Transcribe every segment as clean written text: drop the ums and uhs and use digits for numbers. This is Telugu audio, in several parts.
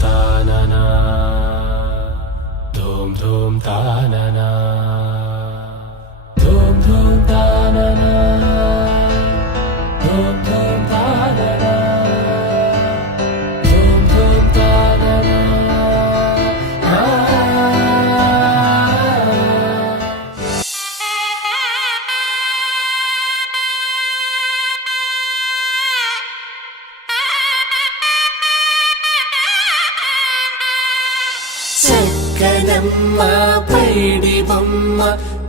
తాననా ధూమ్ ధూమ్ తాననా ధూమ్ ధూమ్ తాననా ధూమ్ ధూమ్ తాననా ధూమ్ ధూమ్ తాననా చక్కనమ్మ పైడి బొమ్మ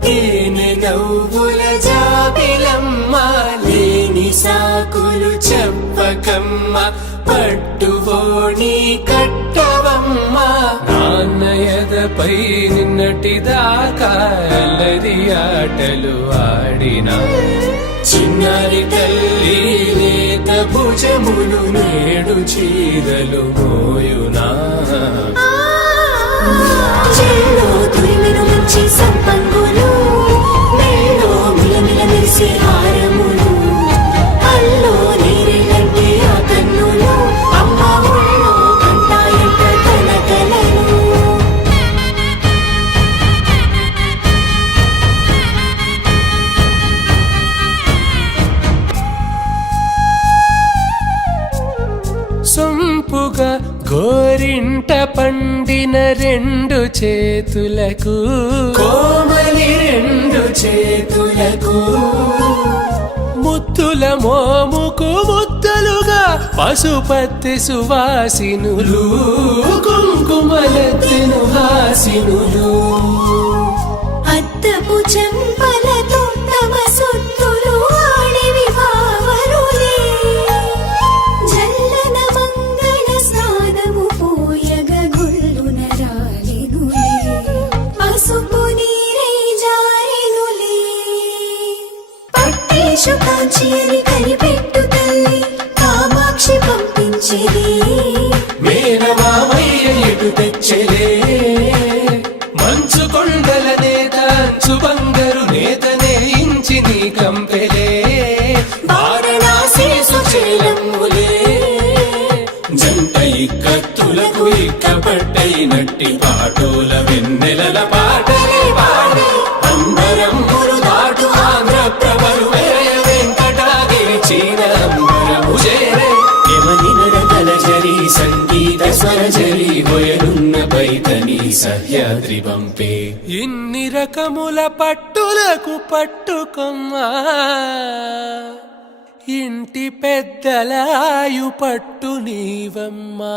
తేనె నవ్వుల జాబిలమ్మ లేని సాకులు చెప్పకమ్మ పట్టువోణి కట్టవమ్మ నాన్నయదపై నిన్నటిదాకా అల్లరి ఆటలు ఆడినా చిన్నారి తల్లి లేత భుజములు నేడు చీరలు మోయునా చెల్లో తురిమెను మంచి సంపంగులు మెల్లో మిలమిల మెరిసే హారములు అల్లో నీరెళ్ళంటే ఆ కన్నులు అమ్మ ఒళ్ళో కంటాయంట కలకలను సొంపుగా గోరింట పండిన రెండు చేతులకు కోమలి రెండు చేతులకు ముద్దుల మోముకు ముద్దలుగా పసుపత్తి సువాసినులు కుంకుమలెత్తిను హాసినులు అద్దపు చెంపలతో తమ సొత్తులు ఆడివి బావరులే జల్లన మంగళ స్నానము పోయగ గుళ్ళున రాలినులే పసుపు నీరై జారినులే పట్టేషు కాంచి అని కనిపెట్టు తల్లి కామాక్షి పంపించిది మేనమామయ్య ఎటు తెచ్చలే మంచు కొండల నేత అంచు బంగారు నేతనే ఇంచి నీ కంపెలే వారణాసి సుచేలమ్ములే జంట ఇక్కత్తులకు ఇక్కపట్టైనట్టి పాటోల వెన్నెలల పాటలే పాడే అంబరమ్ములు దాటు ఆంధ్ర ప్రభలు వేయ వెంకటాగిరి చీన అంబరము చేరే యమనినరకలజరి సంగీత స్వరజరి హొయలున్న పైతని సహ్యాద్రి పంపే ఇన్ని రకముల పట్టులకు పట్టుకొమ్మా ఇంటి పెద్దలాయు పట్టు నీవమ్మా.